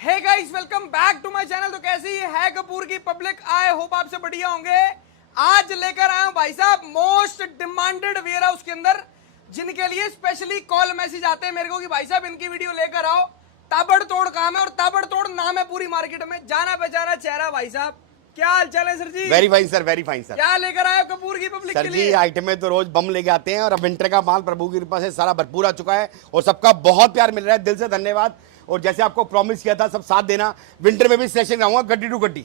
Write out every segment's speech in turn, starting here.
Hey guys, welcome back to my channel. तो कैसी है कपूर की पब्लिक? आई होप आपसे बढ़िया होंगे। आज लेकर आया हूं भाई साहब मोस्ट डिमांडेड वेयर हाउस के अंदर, जिनके लिए स्पेशली कॉल मैसेज आते हैं मेरे को कि भाई साहब इनकी वीडियो लेकर आओ। ताबड़तोड़ काम है और ताबड़तोड़ नाम है पूरी मार्केट में, जाना पहचाना चेहरा। भाई साहब क्या हाल चाल है sir ji? Very fine sir, very fine sir. क्या लेकर आए हो कपूर की पब्लिक सर के जी लिए? आइटमें तो रोज बम लेके आते हैं और अब विंटर का माल प्रभु की कृपा से सारा भरपूर आ चुका है और सबका बहुत प्यार मिल रहा है, दिल से धन्यवाद। और जैसे आपको प्रॉमिस किया था सब साथ देना। विंटर में भी सिलेक्शन कराऊंगा गड्डी टू गड्डी,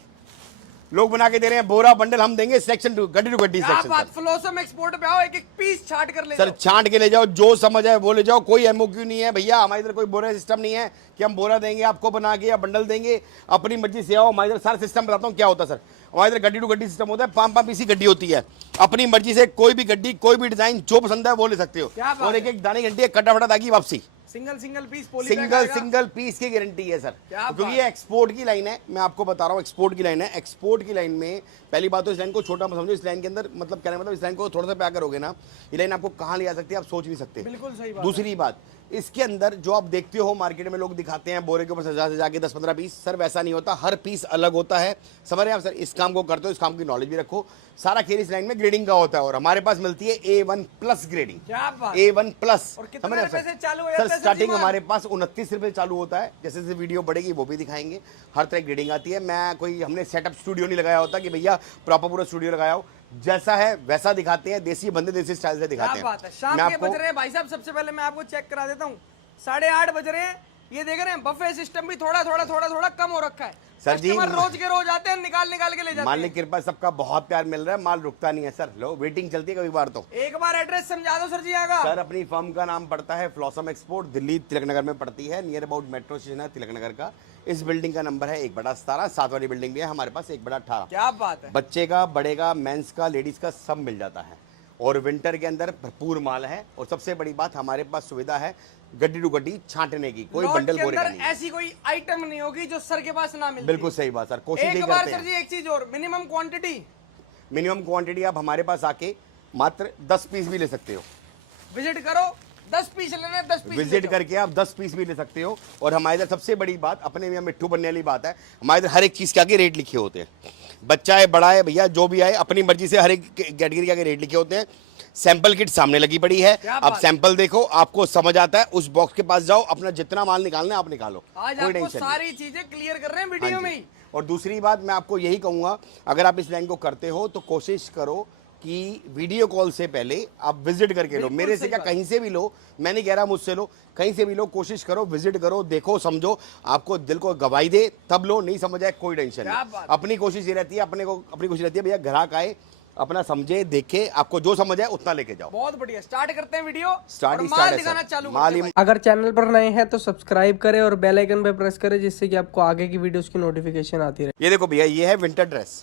लोग बना के दे रहे हैं बोरा बंडल, हम देंगे सिलेक्शन टू गड्डी टू गड्डी सिलेक्शन। फ्लोसम एक्सपोर्ट पे आओ, एक एक पीस छाट कर ले सर जाओ। छांट के ले जाओ, जो समझ है वो ले जाओ, कोई एमओक्यू नहीं है भैया। हमारे इधर कोई बोरा सिस्टम नहीं है कि हम बोरा देंगे आपको बना के या बंडल देंगे, अपनी मर्जी से आओ। हमारे इधर सारा सिस्टम बताता हूँ क्या होता है सर। हमारे इधर गड्डी टू गड्डी सिस्टम होता है, 5 पीस की गड्डी होती है, अपनी मर्जी से कोई भी गड्डी कोई भी डिजाइन जो पसंद है वो ले सकते हो। और एक एक दाने घंटे कटाफटा आगे वापसी, सिंगल पीस सिंगल पीस की गारंटी है सर, क्योंकि ये एक्सपोर्ट की लाइन है। मैं आपको बता रहा हूँ एक्सपोर्ट की लाइन है। एक्सपोर्ट की लाइन में पहली बात तो इस लाइन को छोटा मत समझो। इस लाइन के अंदर मतलब कहने मतलब इस लाइन को थोड़ा सा प्यार करोगे ना, ये लाइन आपको कहाँ ले जा सकती है आप सोच नहीं सकते। बिल्कुल सही बात। दूसरी बात, इसके अंदर जो आप देखते हो मार्केट में लोग दिखाते हैं बोरे के ऊपर सजा के 10-15 पीस, सर वैसा नहीं होता, हर पीस अलग होता है। समझ रहे हैं आप सर? इस काम को करते हो, इस काम की नॉलेज भी रखो। सारा खेल इस लाइन में ग्रेडिंग का होता है और हमारे पास मिलती है A1+ ग्रेडिंग। A1+। और कितने रुपए से चालू है सर? स्टार्टिंग हमारे पास 29 रुपए चालू होता है। जैसे जैसे वीडियो बढ़ेगी वो भी दिखाएंगे। हर तरह ग्रेडिंग आती है। मैं कोई हमने सेटअप स्टूडियो नहीं लगाया होता कि भैया प्रॉपर पूरा स्टूडियो लगाया हो, जैसा है वैसा दिखाते हैं। देसी बंदे देसी स्टाइल से दिखाते हैं। शाम के बज रहे हैं भाई साहब, सबसे पहले मैं आपको चेक करा देता हूँ, 8:30 बज रहे हैं। ये देख रहे हैं बफे सिस्टम भी थोड़ा कम हो रखा है सर जी। रोज के रोज आते हैं, निकाल के ले जाते हैं। मालिक कृपा सबका बहुत प्यार मिल रहा है, माल रुकता नहीं है सर। लो वेटिंग चलती है कभी बार। तो एक बार एड्रेस समझा दो सर जी यहाँ का। सर अपनी फर्म का नाम पड़ता है फ्लॉसम एक्सपोर्ट, दिल्ली तिलक नगर में पड़ती है, नियर अबाउट मेट्रो स्टेशन है तिलक नगर का। इस बिल्डिंग का नंबर है 1/17। 7 वाली बिल्डिंग भी है हमारे पास 1/18। क्या बात है। बच्चे का, बड़े का, मेंस का, लेडीज का सब मिल जाता है और विंटर के अंदर भरपूर माल है। और सबसे बड़ी बात हमारे पास सुविधा है गड्डी टू गड्डी छांटने की, कोई बंडल बोरे का नहीं। ऐसी कोई आइटम नहीं होगी जो सर के पास ना मिले। बिल्कुल सही बात सर, कोशिश एक बार सर जी एक चीज और, मिनिमम क्वांटिटी आप हमारे पास आके मात्र 10 पीस भी ले सकते हो। विजिट करो, 10 पीस लेना है 10 पीस विजिट करके आप 10 पीस भी ले सकते हो। और हमारे इधर सबसे बड़ी बात, अपने में मिट्टू बनने वाली बात है, हमारे इधर हर एक चीज के आगे रेट लिखे होते हैं। बच्चा है बड़ा है भैया जो भी आए अपनी मर्जी से हर एक कैटेगरी के आगे रेट लिखे होते हैं। सैंपल किट सामने लगी पड़ी है, अब सैंपल देखो, आपको समझ आता है, उस बॉक्स के पास जाओ, अपना जितना माल निकालना है आप निकालो। आज कोई आपको सारी चीजें क्लियर कर रहे हैं वीडियो में ही। और दूसरी बात मैं आपको यही कहूंगा, अगर आप इस लाइन को करते हो तो कोशिश करो कि वीडियो कॉल से पहले आप विजिट करके लो। मेरे से क्या, कहीं से भी लो, मैं नहीं कह रहा मुझसे लो, कहीं से भी लो, कोशिश करो, विजिट करो, देखो, समझो। आपको दिल को गवाही दे तब लो, नहीं समझ आए कोई टेंशन नहीं। अपनी कोशिश ये रहती है, अपनी कोशिश रहती है भैया ग्राहक आए, अपना समझे, देखे, आपको जो समझ है उतना लेके जाओ। बहुत बढ़िया। स्टार्ट करते हैं वीडियो। माल दिखाना चालू करते हैं। अगर चैनल पर नए हैं तो सब्सक्राइब करें और बेल आइकन पे प्रेस करें, जिससे कि आपको आगे की वीडियोस की नोटिफिकेशन आती रहे। ये देखो भैया, ये है विंटर ड्रेस।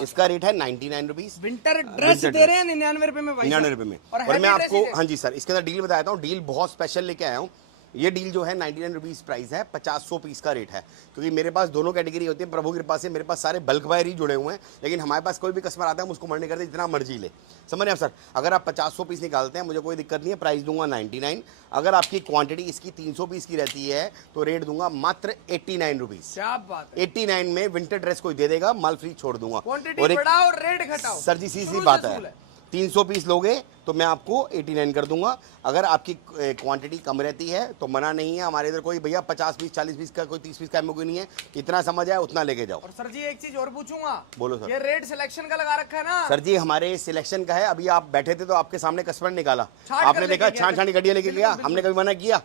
इसका रेट है 99 रुपीज। विंटर ड्रेस दे रहे हैं 99 रुपए में। 99 रुपए में। और मैं आपको, हाँ जी सर, इसके अंदर डील बताता हूँ। डील बहुत स्पेशल लेके आया हूँ। ये डील जो है 99 रुपीज़ प्राइस है, 50-100 पीस का रेट है, क्योंकि मेरे पास दोनों कैटेगरी होती है। प्रभु की कृपा से मेरे पास सारे बल्क बायर ही जुड़े हुए हैं, लेकिन हमारे पास कोई भी कस्टमर आता है हम उसको मना नहीं करते, जितना मर्जी ले। समझ रहे हैं आप सर? अगर आप 50-100 पीस निकालते हैं मुझे कोई दिक्कत नहीं है, प्राइस दूंगा 99। अगर आपकी क्वांटिटी इसकी 300 पीस की रहती है तो रेट दूंगा मात्र 89 रुपीज़। क्या बात है। 89 में विंटर ड्रेस कोई दे देगा, माल फ्री छोड़ दूंगा। क्वांटिटी बढ़ाओ, रेट घटाओ। सर जी सीधी बात है, 300 पीस लोगे तो मैं आपको 89 कर दूंगा। अगर आपकी क्वांटिटी कम रहती है तो मना नहीं है। हमारे इधर कोई भैया 50 पीस 40 पीस का, कोई 30 पीस का एमओ नहीं है, इतना समझ आए उतना लेके जाओ। और सर जी एक चीज और पूछूंगा। बोलो सर। ये रेट सिलेक्शन का लगा रखा है ना? सर जी हमारे सिलेक्शन का है। अभी आप बैठे थे तो आपके सामने कस्टमर निकाला, आपने देखा छान छानी गड्डियां लेके गया, हमने कभी मना किया?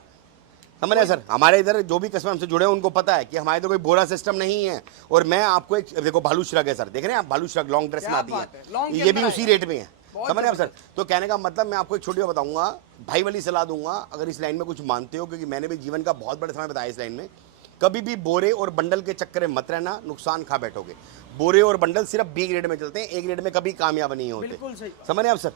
समझ रहे सर? हमारे इधर जो भी कस्टमर हमसे जुड़े हैं उनको पता है कि हमारे इधर कोई बोरा सिस्टम नहीं है। और मैं आपको एक देखो भालू श्रग है सर, देख रहे हैं आप, भालू श्रग लॉन्ग ड्रेस में आती है, ये भी उसी रेट में है। समझ रहे हैं आप सर? तो कहने का मतलब मैं आपको एक छोटी बात बताऊंगा, भाई वाली सलाह दूंगा। अगर इस लाइन में कुछ मानते हो, क्योंकि मैंने भी जीवन का बहुत बड़ा समय बताया इस लाइन में, कभी भी बोरे और बंडल के चक्कर में मत रहना, नुकसान खा बैठोगे। बोरे और बंडल सिर्फ बी ग्रेड में चलते हैं, ए ग्रेड में कभी कामयाब नहीं होते। समझ रहे हैं आप सर?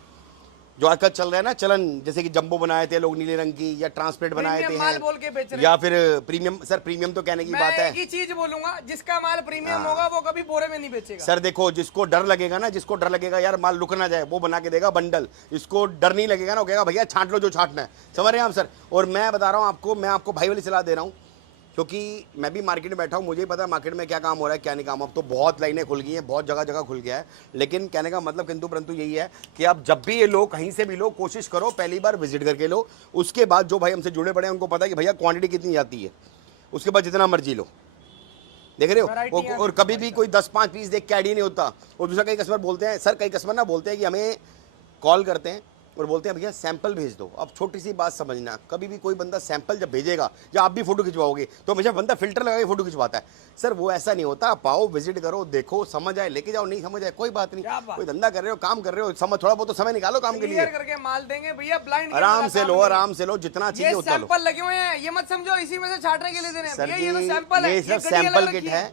जो आजकल चल रहा है ना चलन, जैसे कि जंबो बनाए थे लोग नीले रंग की, या ट्रांसपेरेंट बनाए थे माल बोल के बेच रहे हैं, या फिर प्रीमियम। सर प्रीमियम तो कहने की बात है, मैं एक ही चीज बोलूंगा, जिसका माल प्रीमियम होगा वो कभी बोरे में नहीं बेचेगा। सर देखो, जिसको डर लगेगा ना, जिसको डर लगेगा यार माल रुक ना जाए, वो बना के देगा बंडल। इसको डर नहीं लगेगा ना, वो कहेगा भैया छांट लो जो छांटना है। समझ रहे हैं आप सर? और मैं बता रहा हूँ आपको, मैं आपको भाई वाली सलाह दे रहा हूँ, क्योंकि मैं भी मार्केट में बैठा हूँ, मुझे ही पता है मार्केट में क्या काम हो रहा है क्या नहीं काम। अब तो बहुत लाइनें खुल गई हैं, बहुत जगह जगह खुल गया है। लेकिन कहने का मतलब किंतु परंतु यही है कि आप जब भी ये लो, कहीं से भी लो, कोशिश करो पहली बार विजिट करके लो। उसके बाद जो भाई हमसे जुड़े पड़े हैं उनको पता है कि भैया क्वांटिटी कितनी जाती है, उसके बाद जितना मर्जी लो। देख रहे हो, और कभी भी कोई 10-5 पीस देख के आइडिया नहीं होता। और दूसरा कई कस्टमर बोलते हैं, सर कई कस्टमर ना बोलते हैं कि हमें कॉल करते हैं और बोलते हैं भैया सैंपल भेज दो। अब छोटी सी बात समझना, कभी भी कोई बंदा सैंपल जब भेजेगा या आप भी फोटो खिंचवाओगे तो हमेशा बंदा फिल्टर लगा के फोटो खिंचवाता है। सर वो ऐसा नहीं होता, आप आओ, विजिट करो, देखो, समझ आए लेके जाओ, नहीं समझ आए कोई बात नहीं। कोई धंधा कर रहे हो, काम कर रहे हो, समझ थोड़ा बहुत तो समय निकालो काम के लिए। करके माल देंगे भैया, ब्लाइंड आराम से लो, आराम से लो, जितना चाहिए उतना लो। सैंपल लगे हुए हैं, ये मत समझो इसी में से छाटने के लिए देने हैं। सर भैया जी ये तो सैंपल है, ये सिर्फ सैंपल किट है।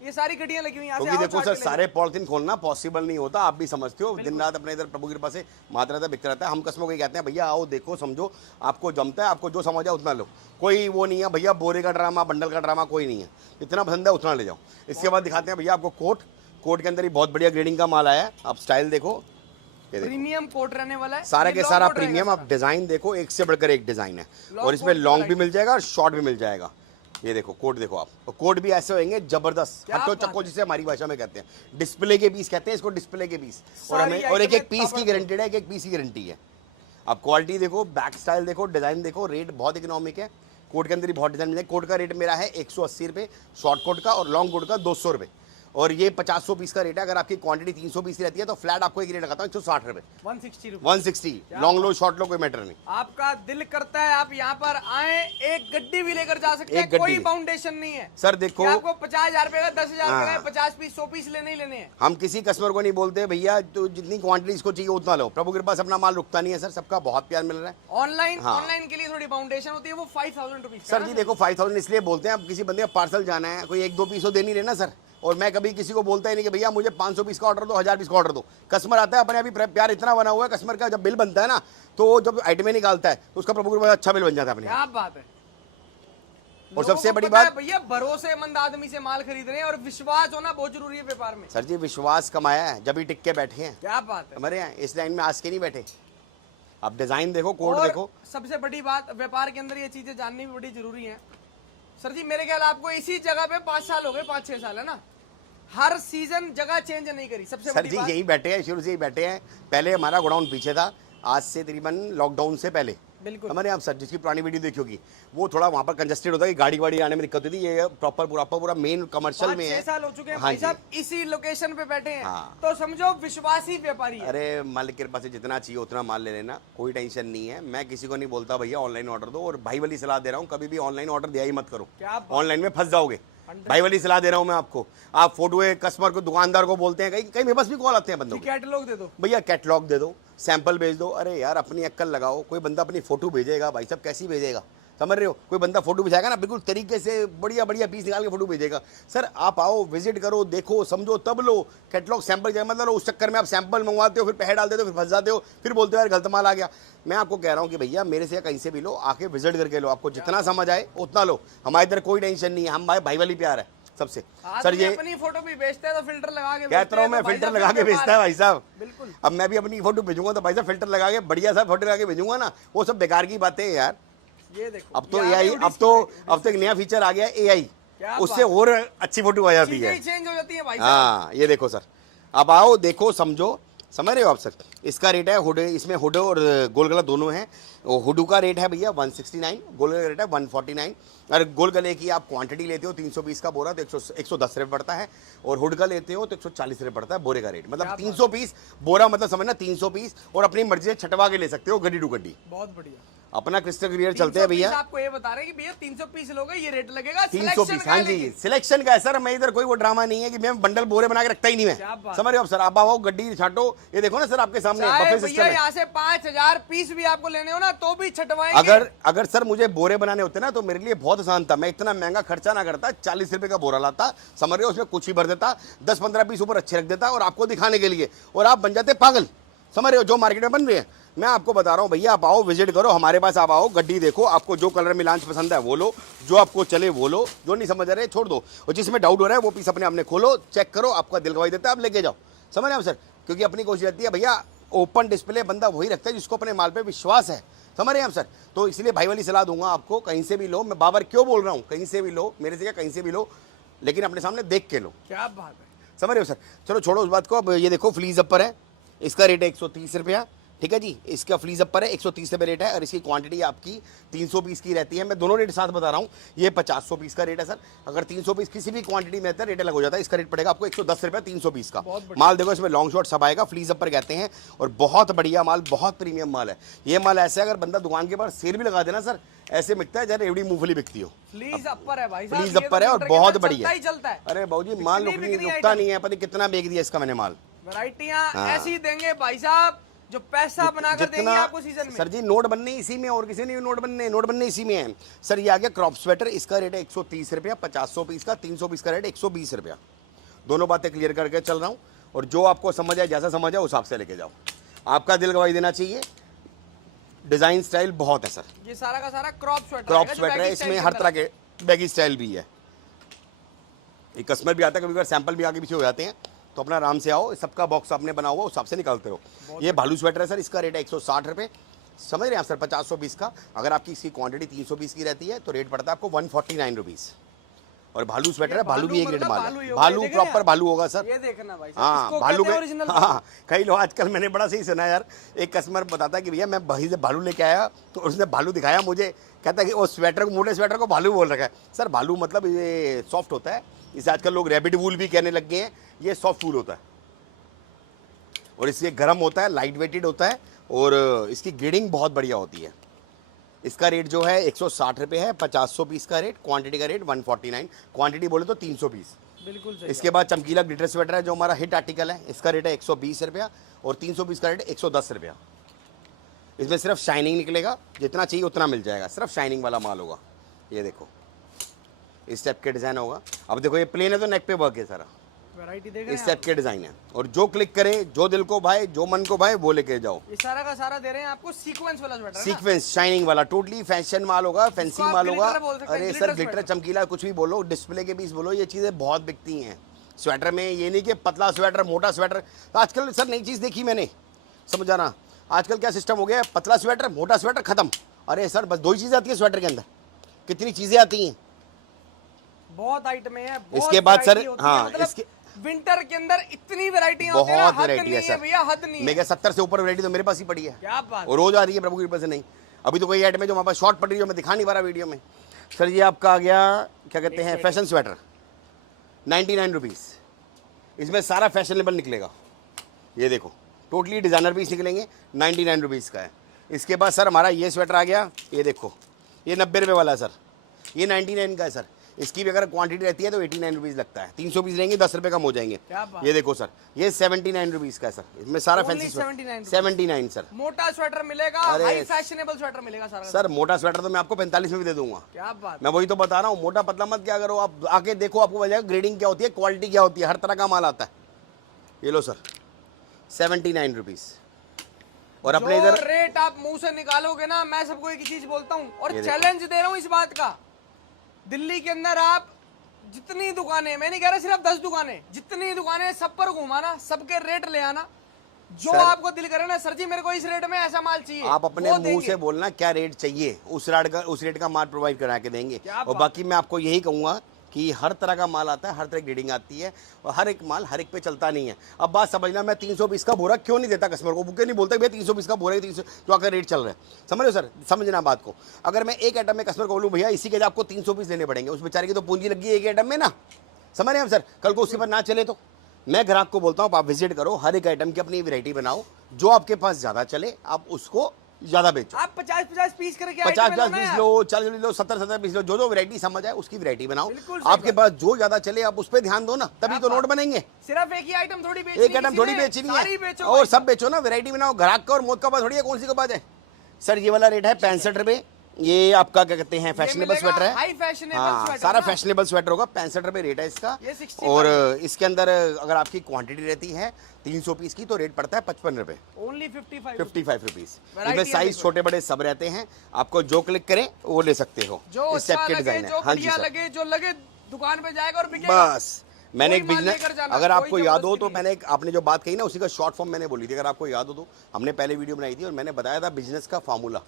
ये सारी कटियां लगी हुई हैं। क्योंकि देखो सर, सारे पॉलिथीन खोलना पॉसिबल नहीं होता, आप भी समझते हो। दिन रात अपने इधर प्रभु कृपा से मात्रा रहता बिकता रहता है। हम कस्टमर को कहते हैं भैया आओ, देखो, समझो, आपको जमता है, आपको जो समझ है उतना लो। कोई वो नहीं है भैया बोरे का ड्रामा, बंडल का ड्रामा कोई नहीं है। जितना पसंद है उतना ले जाओ। इसके बाद दिखाते हैं भैया आपको कोट के अंदर ही बहुत बढ़िया ग्रेडिंग का माल आया है। आप स्टाइल देखो, प्रीमियम कोट रहने वाला है, सारा के सारा प्रीमियम। आप डिजाइन देखो, एक से बढ़कर एक डिजाइन है। और इसमें लॉन्ग भी मिल जाएगा और शॉर्ट भी मिल जाएगा। ये देखो कोट देखो आप, तो कोट भी ऐसे होंगे जबरदस्त, हट्टो चक्को जिसे हमारी भाषा में कहते हैं। डिस्प्ले के पीस कहते हैं इसको, डिस्प्ले के पीस। और हमें और एक पीस की गारंटेड है, एक पीस की गारंटी है। अब क्वालिटी देखो, बैक स्टाइल देखो, डिजाइन देखो, रेट बहुत इकोनॉमिक है। कोट के अंदर ही बहुत डिजाइन मिलेगा। कोट का रेट मेरा है 180 रुपये शॉर्ट कोट का, और लॉन्ग कोट का 200 रुपये। और ये 500 पीस का रेट है। अगर आपकी क्वांटिटी 300 पीस की रहती है तो फ्लैट आपको एक रेट लगाता हूँ 160 रुपये, 160। लॉन्ग लो शॉर्ट लो कोई मैटर नहीं। आपका दिल करता है आप यहाँ पर आए, एक गड्डी भी लेकर जा सकते हैं, कोई फाउंडेशन नहीं है। सर देखो, आपको 50,000 रुपए का, 10,000 का, 50 पीस 100 पीस लेने ही लेने हैं। हम किसी कस्टमर को नहीं बोलते भैया तो जितनी क्वांटिटी इसको चाहिए उतना लो। प्रभु कृपा से अपना माल रुकता नहीं है सर, सबका बहुत प्यार मिल रहा है। ऑनलाइन के लिए थोड़ी फाउंडेशन होती है, वो 5,000 रुपीज। सर जी देखो 5,000 इसलिए बोलते हैं, अब किसी बंदे का पार्सल जाना है, कोई 1-2 पीस तो दे नहीं लेना सर। और मैं कभी किसी को बोलता ही नहीं कि भैया मुझे 500 पीस का ऑर्डर दो, 1000 पीस का ऑर्डर दो। कस्टमर आता है, अपने अभी प्यार इतना बना हुआ है कस्टमर का, जब बिल बनता है ना तो जब आइटमें निकालता है तो उसका प्रभु कृपा अच्छा बिल बन जाता है अपने। क्या बात है। और सबसे बड़ी बात भैया, भरोसेमंद आदमी से माल खरीद रहे हैं और विश्वास होना बहुत जरूरी है व्यापार में। सर जी विश्वास कमाया है जब ही टिक के बैठे हैं। क्या बात है। हमारे यहाँ इस लाइन में आज के नहीं बैठे। आप डिजाइन देखो, कोड देखो। सबसे बड़ी बात, व्यापार के अंदर ये चीजें जाननी भी बड़ी जरूरी है। सर जी मेरे ख्याल आपको इसी जगह पे 5 साल हो गए, 5-6 साल है ना, हर सीजन जगह चेंज नहीं करी। सबसे सर जी यही बैठे हैं, शुरू से ही बैठे हैं। पहले हमारा गोडाउन पीछे था, आज से तकरीबन लॉकडाउन से पहले। बिल्कुल हमारे यहाँ सर जिसकी पुरानी वीडियो देखी होगी, वो थोड़ा वहाँ पर कंजेस्टेड होता है, गाड़ी वाड़ी आने में दिक्कत होती है। ये प्रॉपर पूरा मेन कमर्शियल में है। 6 साल हो चुके हैं हाँ भाई साहब इसी लोकेशन पे बैठे हैं। हाँ। तो समझो विश्वासी व्यापारी है। अरे मालिक के पास जितना चाहिए उतना माल ले लेना, कोई टेंशन नहीं है। मैं किसी को नहीं बोलता भैया ऑनलाइन ऑर्डर दो, और भाई वाली सलाह दे रहा हूँ, कभी भी ऑनलाइन ऑर्डर दिया ही मत करो, ऑनलाइन में फंस जाओगे। भाई वाली सलाह दे रहा हूँ मैं आपको। आप फोटो कस्टमर को, दुकानदार को बोलते हैं, कहीं मेरे पास भी कॉल आते हैं बंदों, कैटलॉग दे दो भैया, कैटलॉग दे दो, सैंपल भेज दो। अरे यार अपनी अक्ल लगाओ। कोई बंदा अपनी फोटो भेजेगा भाई साहब, कैसी भेजेगा, समझ रहे हो। कोई बंदा फोटो भेजाएगा ना बिल्कुल तरीके से, बढ़िया बढ़िया पीस निकाल के फोटो भेजेगा। सर आप आओ, विजिट करो, देखो, समझो, तब लो। कैटलॉग सैंपल जाए मतलब उस चक्कर में आप सैंपल मंगवाते हो, फिर पैसे डाल देते हो, फिर फंस जाते हो, फिर बोलते हो यार गलत माल आ गया। मैं आपको कह रहा हूँ कि भैया मेरे से कहीं से भी लो, आके विजिट करके लो, आपको जितना समझ आए उतना लो। हमारे इधर कोई टेंशन नहीं है, हम भाई वाली प्यार है सबसे। सर ये अपनी फोटो भी बेचते हैं तो फिल्टर लगा के कहता रहा हूँ मैं, फिल्टर लगा के बेचता है भाई साहब। बिल्कुल। अब मैं भी अपनी फोटो भेजूंगा तो भाई साहब फिल्टर लगा के, बढ़िया सा फोटो लगा के भेजूंगा ना, वो सब बेकार की बातें हैं यार। ये देखो अब तो एआई, अब तो एक नया फीचर आ गया है एआई, उससे और अच्छी फोटो आ जाती है, चेंज हो जाती है भाई। हाँ ये देखो सर, अब आओ देखो समझो, समझ रहे हो आप सर। इसका रेट है हुड, इसमें हुड और गोल गला दोनों है। हुडू का रेट है भैया 169, गोल गले का रेट है 149। अगर गोल गले की आप क्वांटिटी लेते हो 300 पीस का बोरा तो 110 रुपये पड़ता है, और हुड का लेते हो तो 140 रुपये पड़ता है बोरे का रेट। मतलब 300 पीस बोरा, मतलब समझना 300 पीस, और अपनी मर्जी से छटवा के ले सकते हो गड्डी टू गड्डी। बहुत बढ़िया, अपना क्रिस्टल क्लियर चलते हैं भैया। आपको ये बता रहे हैं कि भैया 300 पीस लोगे ये रेट लगेगा, 300 पीस। हाँ जी, सिलेक्शन का है सर। मैं इधर कोई वो ड्रामा नहीं है कि मैं बंडल बोरे बना के रखता ही नहीं मैं, समझ रहे हो सर। आप आओ गड्डी छाटो, ये देखो ना सर आपके सामने बफे सिस्टम है। यहाँ से 5,000 पीस भी आपको लेने हो ना तो भी छटवाएंगे। अगर सर मुझे बोरे बनाने होते ना तो मेरे लिए बहुत आसान था, मैं इतना महंगा खर्चा ना करता, 40 रुपए का बोरा लाता, समझ रहे हो, उसमें कुछ ही भर देता, 10-15 पीस ऊपर अच्छे रख देता और आपको दिखाने के लिए, और आप बन जाते पागल, समझ रहे हो, जो मार्केट में बन रहे हैं। मैं आपको बता रहा हूँ भैया, आप आओ विजिट करो हमारे पास, आप आओ गड्डी देखो, आपको जो कलर मिलांच पसंद है वो लो, जो आपको चले वो लो, जो नहीं समझ रहे छोड़ दो, और जिसमें डाउट हो रहा है वो पीस अपने आपने खोलो, चेक करो, आपका दिल गवाही देता है, आप लेके जाओ, समझ रहे हो सर। क्योंकि अपनी कोशिश रहती है भैया, ओपन डिस्प्ले बंदा वही रखता है जिसको अपने माल पे विश्वास है, समझ रहे हैं आप सर? तो इसलिए भाई वाली सलाह दूंगा आपको, कहीं से भी लो, मैं बाबर क्यों बोल रहा हूँ, कहीं से भी लो, मेरे से क्या कहीं से भी लो, लेकिन अपने सामने देख के लो। क्या बात है, समझ रहे हो सर? चलो छोड़ो उस बात को। अब ये देखो फ्लीज अपर है, इसका रेट है 130 रुपया, ठीक है जी। इसका फ्लीज अपर है 130 रुपये रेट है, और इसकी क्वांटिटी आपकी 300 पीस की रहती है। मैं दोनों रेट साथ बता रहा हूँ। ये 500 पीस का रेट है सर। अगर 300 पीस किसी भी क्वांटिटी में रहता है, रेट अलग हो जाता है। इसका रेट पड़ेगा आपको 110 रुपये 300 पीस का माल। देखो इसमें लॉन्ग शॉट सब आएगा, फ्लीज अपर कहते हैं, और बहुत बढ़िया माल, बहुत प्रीमियम माल है। ये माल ऐसे अगर बंदा दुकान के पास सेल भी लगा देना सर, ऐसे बिकता है जैसे एवडी मूंगफली बिकती हो। फ्लीज अपर है भाई साहब, फ्लीज अपर है और बहुत बढ़िया चलता है। अरे बाबूजी माल रुकता नहीं है, पता कितना बेच दिया इसका मैंने माल। वैरायटियां ऐसी देंगे भाई साहब जो पैसा बनाकर देंगे आपको सीजन में। सर जी नोट बनने इसी में, और किसी ने भी नोट बनने इसी में है सर। ये आ गया क्रॉप स्वेटर, इसका रेट है 130 रुपया 500 पीस का, 300 पीस का रेट 120 रुपया। दोनों बातें क्लियर करके चल रहा हूँ, और जो आपको समझ आए, जैसा समझ आए उस हिसाब से लेके जाओ। आपका दिल गवाही देना चाहिए। डिजाइन स्टाइल बहुत है सर। ये सारा का सारा क्रॉप स्वेटर है, इसमें हर तरह के बैगी स्टाइल भी है। एक कस्टमर भी आता है, कभी कभी सैंपल भी आगे पीछे हो जाते हैं, तो अपना आराम से आओ, सबका बॉक्स आपने बना हुआ उस हिसाब से निकालते रहो। ये भालू स्वेटर है सर, इसका रेट है 160 रुपये। समझ रहे हैं आप सर? 500 पीस का। अगर आपकी इसकी क्वांटिटी 300 पीस की रहती है तो रेट पड़ता है आपको 149 रुपीज़। और भालू स्वेटर है, भालू भी एक रेट माल है, भालू प्रॉपर भालू होगा सर। ये देखना भाई, हाँ भालू में, हाँ कई लोग आजकल मैंने बड़ा सही सुना यार, एक कस्टमर बताता है कि भैया मैं वहीं से भालू लेके आया, तो उसने भालू दिखाया मुझे, कहता है कि वो स्वेटर को, मोटे स्वेटर को भालू बोल रखा है। सर भालू मतलब ये सॉफ्ट होता है, इसे आजकल लोग रैबिट वूल भी कहने लग गए हैं। ये सॉफ्ट वूल होता है, और इसके गर्म होता है, लाइट वेटेड होता है, और इसकी ग्रेडिंग बहुत बढ़िया होती है। इसका रेट जो है 160 रुपये है, 500 पीस का रेट, क्वांटिटी का रेट 149, क्वांटिटी बोले तो 300 पीस। बिल्कुल सही। इसके बाद चमकीला ग्लिटर स्वेटर है जो हमारा हिट आर्टिकल है, इसका रेट है 120 रुपया, और 300 पीस का रेट 110 रुपया। इसमें सिर्फ शाइनिंग निकलेगा, जितना चाहिए उतना मिल जाएगा, सिर्फ शाइनिंग वाला माल होगा। ये देखो इस टाइप के डिज़ाइन होगा। अब देखो ये प्लेन है तो नेक पे वर्क है सारा, वैरायटी देख रहे हैं इस टाइप के डिजाइन है, और जो क्लिक करे, जो दिल को भाई, जो मन को भाई, वो लेके जाओ। ये सारा का सारा दे रहे हैं आपको सीक्वेंस वाला स्वेटर, सीक्वेंस शाइनिंग वाला, टोटली फैशन माल होगा, फैंसी माल होगा। अरे सर ग्लिटर चमकीला कुछ भी बोलो, डिस्प्ले के पीस बोलो, ये चीजें बहुत बिकती हैं स्वेटर में। ये नहीं कि पतला स्वेटर, मोटा स्वेटर। आजकल सर नई चीज देखी मैंने, समझाना, आजकल क्या सिस्टम हो गया, पतला स्वेटर, मोटा स्वेटर, खत्म। अरे सर बस 2 ही चीजें आती है स्वेटर के अंदर, कितनी चीजें आती हैं, बहुत आइटम है। इसके बाद सर, हाँ इसके विंटर के अंदर इतनी वैरायटियां बहुत वैरायटी है सर भैया, हद नहीं है। 70 से ऊपर वैरायटी तो मेरे पास ही पड़ी है। क्या बात, और रोज आ रही है प्रभु की कृपा से। नहीं अभी तो कोई ऐड में जो हमारे पास शॉर्ट पड़ रही है, मैं दिखा नहीं पा रहा वीडियो में। सर ये आपका आ गया, क्या कहते हैं, फैशन स्वेटर, 99 रुपीज़। इसमें सारा फैशनेबल निकलेगा। ये देखो टोटली डिज़ाइनर पीस निकलेंगे, 99 रुपीज़ का है। इसके बाद सर हमारा ये स्वेटर आ गया, ये देखो, ये 90 रुपये वाला है सर, ये 99 का है सर। इसकी भी अगर क्वांटिटी रहती है तो 89 रुपीज़ लगता है, 300 पीस लेंगे 10 रुपये कम हो जाएंगे। ये देखो सर, ये 79 रुपीज़ का है सर। इसमें सारा फैंसी 79 सर। मोटा स्वेटर मिलेगा, हाई फैशनेबल स्वेटर मिलेगा सारा। सर मोटा स्वेटर तो मैं आपको 45 में भी दे दूंगा। क्या बात, मैं वही तो बता रहा हूँ, मोटा पतला मत क्या करो, आप आके देखो, आपको बताएगा ग्रेडिंग क्या होती है, क्वालिटी क्या होती है, हर तरह का माल आता है। ये लो सर 79 रुपीज़। और अपने इधर रेट आप मुंह से निकालोगे ना, मैं सबको एक चीज बोलता हूँ और चैलेंज दे रहा हूँ इस बात का, दिल्ली के अंदर आप जितनी दुकानें, मैं नहीं कह रहा सिर्फ 10 दुकानें, जितनी दुकानें सब पर घुमाना, सबके रेट ले आना, जो आपको दिल करे ना, सर जी मेरे को इस रेट में ऐसा माल चाहिए, आप अपने मुंह से बोलना क्या रेट चाहिए, उस रेट का माल प्रोवाइड करा के देंगे। और बाकी मैं आपको यही कहूँगा कि हर तरह का माल आता है, हर तरह की ग्रेडिंग आती है, और हर एक माल हर एक पे चलता नहीं है। अब बात समझना, मैं 300 पीस का बोरा क्यों नहीं देता कस्टमर को, क्यों नहीं बोलता भैया 300 पीस का बोरा 300 जो आकर रेट चल रहा है, समझ रहे हो सर? समझना बात को। अगर मैं एक आइटम में कस्टमर को बोलूँ भैया इसी के आपको 300 पीस लेने पड़ेंगे, उस बेचारे की तो पूंजी लगी है एक आइटम में ना, समझ रहे हैं हम सर? कल को उसी पर ना चले तो मैं ग्राहक को बोलता हूँ आप विजिट करो, हर एक आइटम की अपनी वैरायटी बनाओ, जो आपके पास ज़्यादा चले आप उसको ज्यादा बेचो। आप 50-50 पीस करके 50-50 पीस लो, 40 लो, 70-70 पीस लो, जो वैरायटी समझ आए उसकी वैरायटी बनाओ। आपके पास जो ज्यादा चले आप उस पर ध्यान दो ना, तभी तो नोट बनेंगे। सिर्फ एक ही आइटम थोड़ी बेचनी, एक आइटम थोड़ी बेचनी है, और सब बेचो ना, वैरायटी बनाओ। ग्राहक का और मौत का बात थोड़ी है, कौन सी का बात है सर? ये वाला रेट है 65 रुपए। ये आपका क्या कहते हैं, फैशनेबल स्वेटर है, हाई फैशनेबल हाँ, सारा फैशनेबल स्वेटर होगा। 65 रुपए रेट है इसका। और इसके अंदर अगर आपकी क्वांटिटी रहती है 300 पीस की तो रेट पड़ता है 55 रुपए, ओनली 55 रुपीज। इसमें साइज छोटे बड़े सब रहते हैं, आपको जो क्लिक करें वो ले सकते हो। इस टाइप के डिजाइन है, हाँ जी सर, जो लगे दुकान पे जाएगा और बिकेगा। बस मैंने एक बिजनेस, अगर आपको याद हो तो मैंने आपने जो बात कही ना उसी का शॉर्ट फॉर्म मैंने बोली थी, अगर आपको याद हो तो हमने पहले वीडियो बनाई थी और मैंने बताया था बिजनेस का फार्मूला।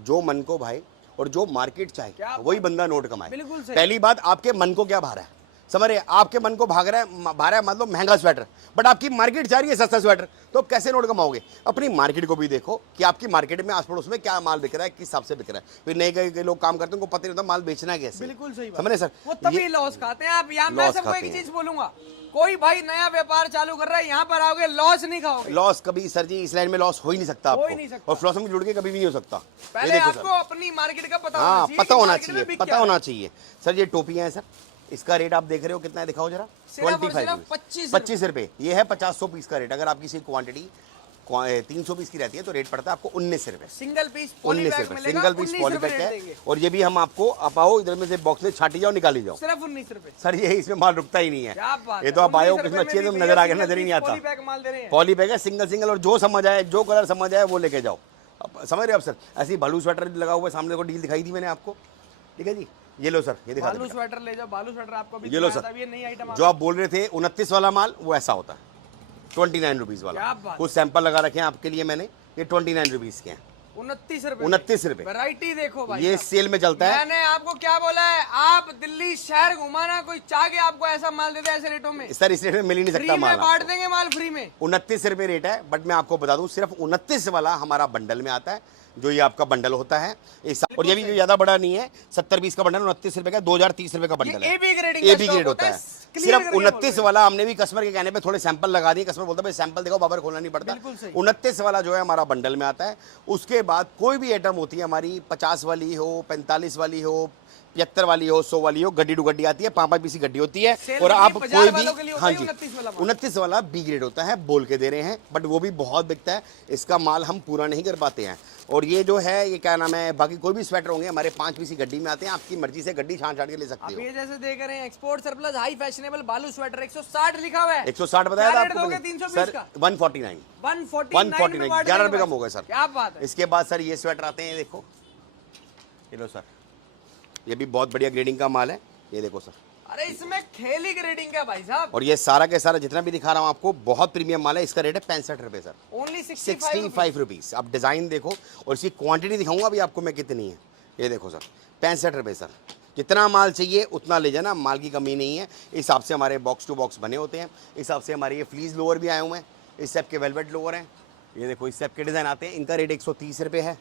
जो मन को भाई और जो मार्केट चाहे क्या वही बंदा नोट कमाए। बिल्कुल सही। पहली बात, आपके मन को क्या भा रहा है, समझ रहे हैं? आपके मन को भा रहा है मतलब महंगा स्वेटर, बट आपकी मार्केट जा रही है सस्ता स्वेटर, तो कैसे नोट कमाओगे? अपनी मार्केट को भी देखो कि आपकी मार्केट में आस पड़ोस में क्या माल बिक रहा है, किस हिसाब से बिक रहा है। फिर नए कई लोग काम करते हैं, उनको पता नहीं होता माल बेचना है कैसे। बिल्कुल सही बात। समझ रहे सर? वो तभी लॉस खाते हैं। आप यहाँ, मैं सबको एक चीज बोलूंगा, कोई भाई नया व्यापार चालू कर रहा है, यहाँ पर आओगे लॉस नहीं खाओगे। लॉस कभी सर जी इस लाइन में लॉस हो ही नहीं सकता हो ही नहीं आपको, सकता। और फ्लॉसम में जुड़ के कभी भी नहीं हो सकता। पहले आपको अपनी मार्केट का पता हाँ, होना चाहिए। पता कि होना मार्केट में चाहिए, बिक पता क्या होना चाहिए। सर ये टोपियां हैं सर, इसका रेट आप देख रहे हो कितना है, दिखाओ जरा। सिर्फ और 25 सिर्फ 25 रुपए। ये है 50-100 पीस का रेट। अगर आपकी सी क्वांटिटी 300 पीस की रहती है तो रेट पड़ता है आपको 19 रुपए। सिंगल पीस 19 रुपए सिंगल पीस पॉलीबैग है। और ये भी हम आपको आप आओ इधर में से बॉक्स में छाटी जाओ, निकाली जाओ, सिर्फ 19 रुपए। सर ये इसमें माल रुकता ही नहीं है। क्या बात ये तो आप आए हो किस्मत अच्छी है तो नजर आ गया, नजर ही नहीं आता। माल दे रहे हैं। पॉलीबैग है, सिंगल और जो समझ आए, जो कलर समझ आए वो लेके जाओ। समझ रहे हो आप सर? ऐसी बालू स्वेटर लगा हुआ है सामने को, डील दिखाई थी मैंने आपको, ठीक है जी। ये लो सर, ये दिखा बालू स्वेटर ले जाओ, बालू स्वेटर आपको भी ये लो दिखाया सर, था, ये नई आइटम जो आप बोल रहे थे 29 वाला माल वो ऐसा होता है, 29 रुपीज क्या वाला। बात। कुछ सैंपल लगा रखे हैं आपके लिए मैंने, ये 29 रुपीज के हैं। 29 रुपए। 29 रुपए। वैरायटी देखो भाई, ये सेल में चलता है। मैंने आपको क्या बोला है, आप दिल्ली शहर घुमाना, कोई चाह के आपको ऐसा माल दे दे ऐसे रेटों में। सर इस रेट में मिल ही नहीं फ्री सकता में माल। बांट देंगे माल फ्री में। 29 रुपए रेट है, बट मैं आपको बता दूं सिर्फ 29 वाला हमारा बंडल में आता है, जो ये आपका बंडल होता है। और ये भी ज्यादा बड़ा नहीं है, 70 पीस का बंडल 29 रुपए का, 2030 रुपए का बंडल है। ए बी ग्रेड होता है। सिर्फ 29 वाला हमने भी कस्टमर के कहने पे थोड़े सैंपल लगा दिए। कस्टमर बोलता है सैंपल देखो, बाबर खोलना नहीं पड़ता। 29 वाला जो है हमारा बंडल में आता है। उसके बाद कोई भी आइटम होती है हमारी, 50 वाली हो, 45 वाली हो, 75 वाली हो, 100 वाली हो, गड्डी टू गड्डी आती है, 5-5 पीस की गड्डी होती है। और आप कोई भी, हाँ जी 29 वाला बी ग्रेड होता है, बोल के दे रहे हैं, बट वो भी बहुत बिकता है। इसका माल हम पूरा नहीं कर पाते हैं। और ये जो है ये क्या नाम है, बाकी कोई भी स्वेटर होंगे हमारे 5 पीस की गड्डी में आते हैं। आपकी मर्जी से गड्डी छांट के ले सकते हो। ये जैसे देख रहे हैं एक्सपोर्ट सरप्लस हाई फैशनेबल बालू स्वेटर 160 लिखा हुआ है। 160 बताया था आपको सर, 149 149 11 रुपए कम हो गए सर। क्या बात है। इसके बाद सर ये स्वेटर आते हैं, देखो ये लो सर, ये भी बहुत बढ़िया ग्रेडिंग का माल है। ये देखो सर, अरे इसमें खेल ही ग्रेडिंग का भाई साहब। और ये सारा के सारा जितना भी दिखा रहा हूँ आपको बहुत प्रीमियम माल है। इसका रेट है 65 रुपए सर, ओनली 65 रुपीज। आप डिजाइन देखो और इसकी क्वांटिटी दिखाऊंगा अभी आपको मैं कितनी है। ये देखो सर, 65 रुपए सर। जितना माल चाहिए उतना ले जाना, माल की कमी नहीं है। इस हिसाब से हमारे बॉक्स टू बॉक्स बने होते हैं। इस हिसाब से हमारे ये फ्लीज लोअर भी आए हुए हैं, इस टाइप के वेलवेट लोअर हैं। ये देखो इस टाइप के डिजाइन आते हैं, इनका रेट 130 रुपए है।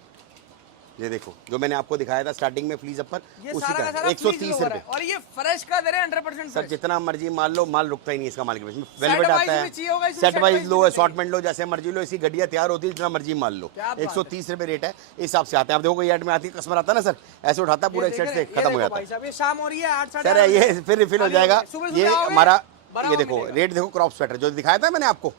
ये देखो जो मैंने आपको दिखाया था स्टार्टिंग में फ्लीज अपर, उसी का 130 रुपए। और ये फ्रेश का दे रहे हैं 100% सर जितना मर्जी माल लो, माल रुकता ही नहीं इसका माल के बीच में। Set वेलवेट wise आता भी है, चाहिए होगा इसमें, सेट set वाइज wise लो, भी असॉर्टमेंट लो, जैसे मर्जी लो। इसी गड्डियां तैयार होती है, जितना मर्जी माल लो। 130 रुपए रेट है। इस हिसाब से आते हैं। आप देखो कोई ऐड में आती है, कस्टमर आता है ना सर, ऐसे उठाता है पूरा एक सेट से खत्म हो जाता है। ये शाम हो रही है 8 सर ये फिर रिफिल हो जाएगा। ये हमारा ये देखो रेट देखो, क्रॉप स्वेटर जो दिखाया था मैंने आपको,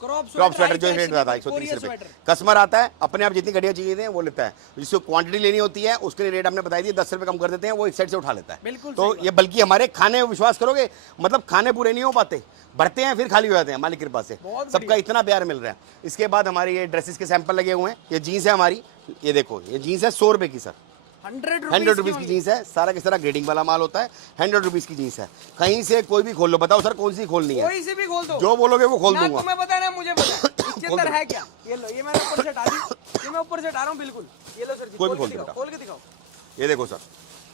क्रॉप स्वेटर जो रेट आता है 130 रुपए। कस्टमर आता है अपने आप, जितनी गड्डियां चाहिए वो लेता है। जिसको क्वांटिटी लेनी होती है उसके लिए रेट हमने बताई दी, 10 रुपए कम कर देते हैं, वो एक साइड से उठा लेता है। तो ये बल्कि हमारे खाने, विश्वास करोगे मतलब खाने पूरे नहीं हो पाते, भरते हैं फिर खाली हो जाते हैं मालिक की कृपा से। सबका इतना प्यार मिल रहा है। इसके बाद हमारे ये ड्रेसेस के सैंपल लगे हुए हैं। ये जीन्स है हमारी, ये देखो ये जीन्स है 100 रुपए की सर, 100 रुपीज की जीन्स है। सारा के सारा ग्रेडिंग वाला माल होता है। 100 रुपीज की जीन्स है। कहीं से कोई भी खोल लो, बताओ सर कौन सी खोलनी है, कोई से भी खोल दो, जो बोलोगे वो खोल दूंगा। तुम्हें पता है ना, मुझे पता है इसके अंदर है क्या। ये लो, ये मैंने ऊपर से हटा दी, ये मैं ऊपर से हटा रहा हूं बिल्कुल। ये लो सर जी, कोई भी खोल के दिखाओ। ये देखो सर,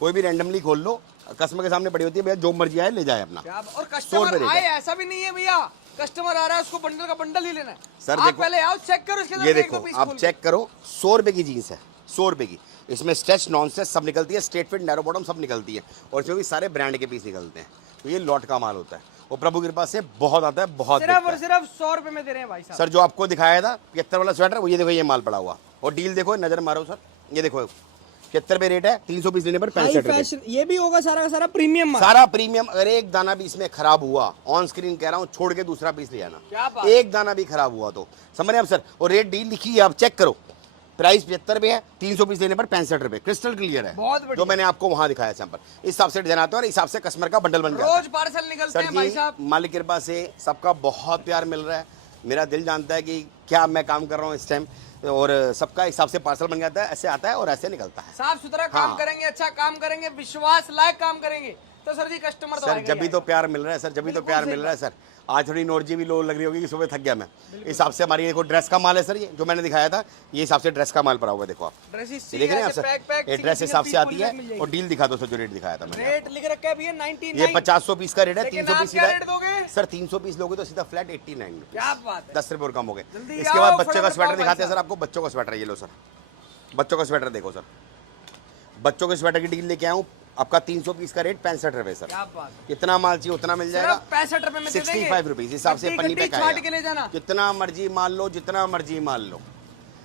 कोई भी रैंडमली खोल लो, कस्टमर के सामने पड़ी होती है, भैया जो मर्जी आए ले जाए अपना। और कस्टमर आए ऐसा भी नहीं है भैया, कस्टमर आ रहा है उसको बंडल का बंडल ही लेना है। सर आप पहले आओ, चेक करो इसके अंदर। ये देखो आप चेक करो, 100 रुपए की जीन्स है, 100 रुपए की। इसमें स्ट्रेच, नॉन स्ट्रेच सब निकलती है, स्ट्रेट फिट, नैरो बॉटम सब निकलती है। और इसमें भी सारे ब्रांड के पीस निकलते हैं। तो ये लॉट का माल होता है, और प्रभु की कृपा से बहुत आता है, बहुत सिर्फ और सिर्फ 100 रुपए में दे रहे हैं भाई साहब। सर जो आपको दिखाया था 75 वाला स्वेटर, वो ये देखो ये माल पड़ा हुआ। और डील देखो, नजर मारो सर, ये देखो 75 रुपए रेट है, 300 पीस लेने पर 65 रुपए। ये भी होगा सारा का सारा प्रीमियम माल, सारा प्रीमियम। अगर एक दाना भी इसमें खराब हुआ, ऑन स्क्रीन कह रहा हूँ, छोड़ के दूसरा पीस ले आना। एक दाना भी खराब हुआ तो समझ रहे हैं आप सर। और रेट डील लिखी है, आप चेक करो, प्राइस 75 रुपए है, 300 पीस लेने पर 65 रुपए, क्रिस्टल क्लियर है। जो मैंने आपको वहां दिखाया सैंपल, इस हिसाब से डिजाइन आता है और इस हिसाब से कस्टमर का बंडल बन जाता है। रोज पार्सल निकलते हैं भाई साहब। मालिक की कृपा से सबका बहुत प्यार मिल रहा है। मेरा दिल जानता है कि क्या मैं काम कर रहा हूँ इस टाइम, और सबका हिसाब से पार्सल बन जाता है, ऐसे आता है और ऐसे निकलता है। साफ सुथरा काम करेंगे, अच्छा काम करेंगे, विश्वास लायक काम करेंगे, तो सर जी कस्टमर तो सर जब भी तो प्यार मिल रहा है सर, जब भी तो प्यार मिल रहा है सर। आज थोड़ी एनर्जी भी लो लग रही होगी कि सुबह थक गया मैं। इस हिसाब से हमारी देखो ड्रेस का माल है सर, ये जो मैंने दिखाया था ये हिसाब से ड्रेस का माल पड़ा हुआ है। देखो आप ये देख रहे हैं आप सर, ये ड्रेस हिसाब से आती है। और डील दिखा दो सर, जो रेट दिखाया था मैंने। रेट लिख रखा है भैया 99। ये 500 पीस का रेट है। 300 पीस रेट दोगे सर, 300 पीस लोगे तो सीधा फ्लैट 89। क्या बात है, 10 रुपये और कम हो गए। जल्दी इसके आओ, बाद बच्चों का फटाफट स्वेटर आओ दिखाते हैं भाई सर आपको। बच्चों का स्वेटर ये लो सर, बच्चों का स्वेटर देखो सर। बच्चों के स्वेटर की डील लेके आया हूँ आपका। 300 पीस का रेट 65 रुपए सर। क्या बात है, कितना माल चाहिए उतना मिल जाएगा। 65 रुपए में दे देंगे। 65 रुपीज हिसाब से पन्नी पे छाट के ले जाना, जितना मर्जी माल लो, जितना मर्जी माल लो।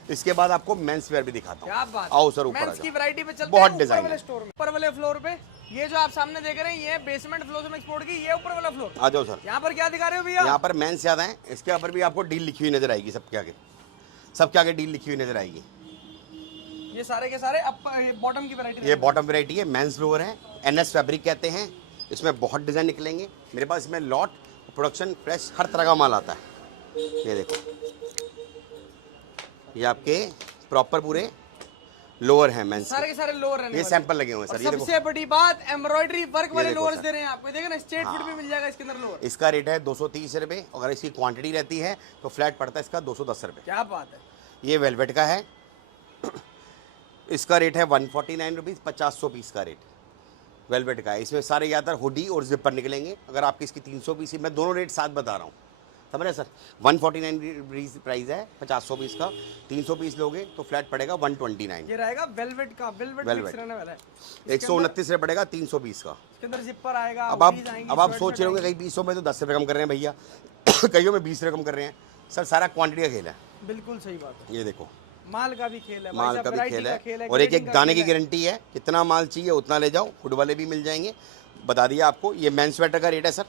इसके बाद आपको मेंस वेयर भी दिखाता क्या हूँ। बात, आओ सर ऊपर आ मेंस की जाओ। वैरायटी पे चलते बहुत हैं। डिजाइन ऊपर वाले है। स्टोर में, ऊपर वाले फ्लोर पे ये जो आप सामने देख रहे हैं ये बेसमेंट फ्लोर में एक्सपोर्ट की, ये ऊपर वाला फ्लोर। आ जाओ सर। यहाँ पर क्या दिखा रहे हो भैया? यहाँ पर मेंस ज्यादा है, इसके ऊपर भी आपको डील लिखी हुई नजर आएगी। सबके आगे, सबके आगे डील लिखी हुई नजर आएगी। ये सारे के सारे बॉटम की वैरायटी। ये बॉटम वैरायटी है, मेंस लोअर है, एनएस फैब्रिक कहते हैं। इसमें बहुत डिजाइन निकलेंगे मेरे पास। इसमें लॉट, प्रोडक्शन, फ्रेश, हर तरह का माल आता है। ये देखो, ये आपके प्रॉपर पूरे लोअर हैं मेंस सारे के सारे लोअर रहने ये वाले। सैंपल लगे हुए हैं सर। ये देखो, सबसे बड़ी बात एम्ब्रॉयडरी वर्क वाले देखो लोअर्स सर। दे रहे हैं आपको। देखो ना, स्ट्रेट फिट भी मिल जाएगा इसके अंदर लोअर। इसका रेट है 230 रुपये। अगर इसकी क्वांटिटी रहती है तो फ्लैट पड़ता है इसका 210 रुपये। क्या बात है, ये वेलवेट का है। इसका रेट है 149 रुपीज़। 500 पीस का रेट वेलवेट का है। इसमें सारे ज़्यादातर हुडी और जिपर निकलेंगे। अगर आपकी इसकी 300 पीस, मैं दोनों रेट साथ बता रहा हूँ, समझ रहे सर। 149 प्राइस है 500 पीस का। 300 पीस लोगे तो फ्लैट पड़ेगा 129। ये रहेगा वेलवेट का, वेलवेट मिक्स रहने वाला है। 129 से पड़ेगा 300 पीस का। इसके अंदर जिपर आएगा। अब आप सोच रहे होंगे कहीं 20 में तो 10 रुपये कम कर रहे हैं भैया, कईयों में 20 रुपये कम कर रहे हैं सर। सारा क्वांटिटी का खेल है। बिल्कुल सही बात है। ये देखो, माल का भी खेल है, माल भाई का साहब, भी वैरायटी खेल का है। खेल है, और एक ग्रेडिंग एक का दाने की खेल है। गारंटी है। कितना माल चाहिए उतना ले जाओ। हुड वाले भी मिल जाएंगे। बता दिया आपको। ये मेंस स्वेटर का रेट है सर।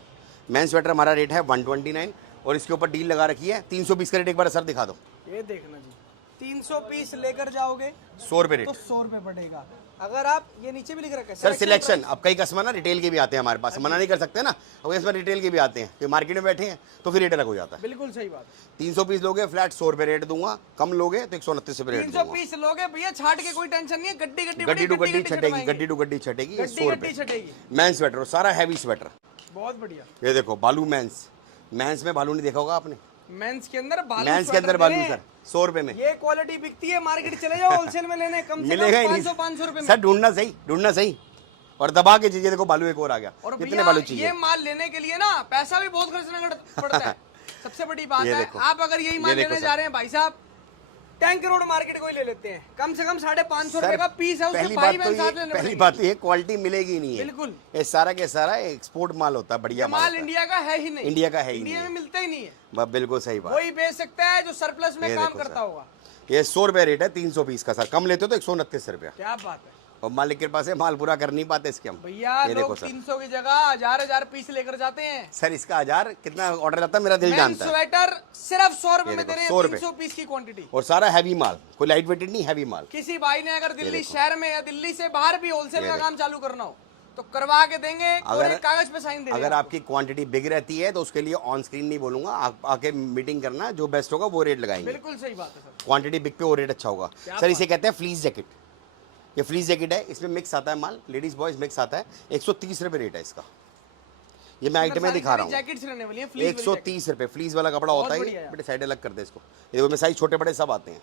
मेंस स्वेटर हमारा रेट है 129 और इसके ऊपर डील लगा रखी है। 300 पीस का रेट एक बार सर दिखा दो। ये देखना जी, 300 पीस लेकर जाओगे 100 रुपये रेट तो 100 रुपये पड़ेगा। अगर आप ये नीचे भी लिख रखा है सर सिलेक्शन। अब कई कस्टमर ना रिटेल के भी आते हैं हमारे पास, मना नहीं कर सकते ना। अब इसमें रिटेल के भी आते हैं कि मार्केट में बैठे हैं तो फिर रेट अलग हो जाता है। बिल्कुल सही बात। 300 पीस लोगे फ्लैट 100 रुपये रेट दूंगा। कम लोगे तो 129 रुपये रेट 300 दूंगा। पीस लोगे भैया, छाट के कोई टेंशन नहीं है। गड्डी गड्डी गड्डी टू गड्डी छटेगी, छटवाएंगे। गड्डी टू गड्डी छटेगी। ये 100 गड्डी रुपये छटेगी। मेंस स्वेटर और सारा हैवी स्वेटर। बहुत बढ़िया। ये देखो बालू मेंस। मेंस में बालू नहीं देखा होगा आपने। मेंस के अंदर बालू, मेंस के अंदर बालू सर 100 रुपये में ये क्वालिटी बिकती है। मार्केट चले जाओ होलसेल में लेने, कम से मिलेगा ही कम नहीं 500 रुपए में। सर। ढूंढना सही, ढूंढना सही। और दबा के चीजें देखो, बालू एक और आ गया। और कितने भैया बालू चाहिए? ये माल लेने के लिए ना पैसा भी बहुत खर्चना पड़ता है। सबसे बड़ी बात ये है, देखो, आप अगर यही माल देखो लेने सर। जा रहे हैं भाई साहब, टैंक रोड मार्केट को ही ले लेते हैं। कम से कम 550 रुपए सर, का पीस है, उसमें पहली भाई बात तो बहन साथ ये, लेने पहली पड़ेंगे। बात तो ये क्वालिटी मिलेगी नहीं है। बिल्कुल। ये सारा के सारा एक्सपोर्ट माल होता है, बढ़िया ये माल माल होता है। इंडिया का है ही नहीं। इंडिया का है ही इंडिया नहीं में मिलता ही नहीं है। बस बिल्कुल सही बात। वही बेच सकता है जो सरप्लस में ये काम देखो करता सर। होगा। ये 100 रुपये रेट है 300 पीस का सर। कम लेते हो तो 129 रुपया। क्या बात है और मालिक के पास है, माल पूरा कर नहीं पाते इसके हम। भैया, ये देखो लोग सर। 300 की जगह हजार पीस लेकर जाते हैं। सर इसका 1000 कितना ऑर्डर आता है मेरा दिल मेन जानता है। स्वेटर सिर्फ 100 रुपए ये में देखो, दे रहे 100 हैं। रुपए। 300 पीस की क्वांटिटी और सारा हैवी माल, कोई लाइट वेटेड नहीं, हैवी माल। किसी भाई ने अगर दिल्ली शहर में या दिल्ली से बाहर भी होलसेल ये का देखो। काम चालू करना हो तो करवा के देंगे और अगर- एक कागज पे साइन दे अगर देंगे। आपकी क्वांटिटी बिग रहती है तो उसके लिए ऑन स्क्रीन नहीं बोलूंगा, आप आके मीटिंग करना, जो बेस्ट होगा वो रेट लगाएंगे। बिल्कुल सही बात है सर। क्वांटिटी बिग पे वो रेट अच्छा होगा क्या सर। इसे कहते हैं फ्लीस जैकेट। ये फ्लीस जैकेट है, इसमें मिक्स आता है माल, लेडीज बॉयज मिक्स आता है। 130 रुपये रेट है इसका। ये मैं आइटम में दिखा रहा हूँ। जैकेट्स रहने वाली है, फ्लीस वाली 130 रुपये फ्लीस वाला कपड़ा होता है। बढ़िया यार। बेटे साइड अलग कर दे इसको। ये देखो, में साइज छोटे बड़े सब आते हैं।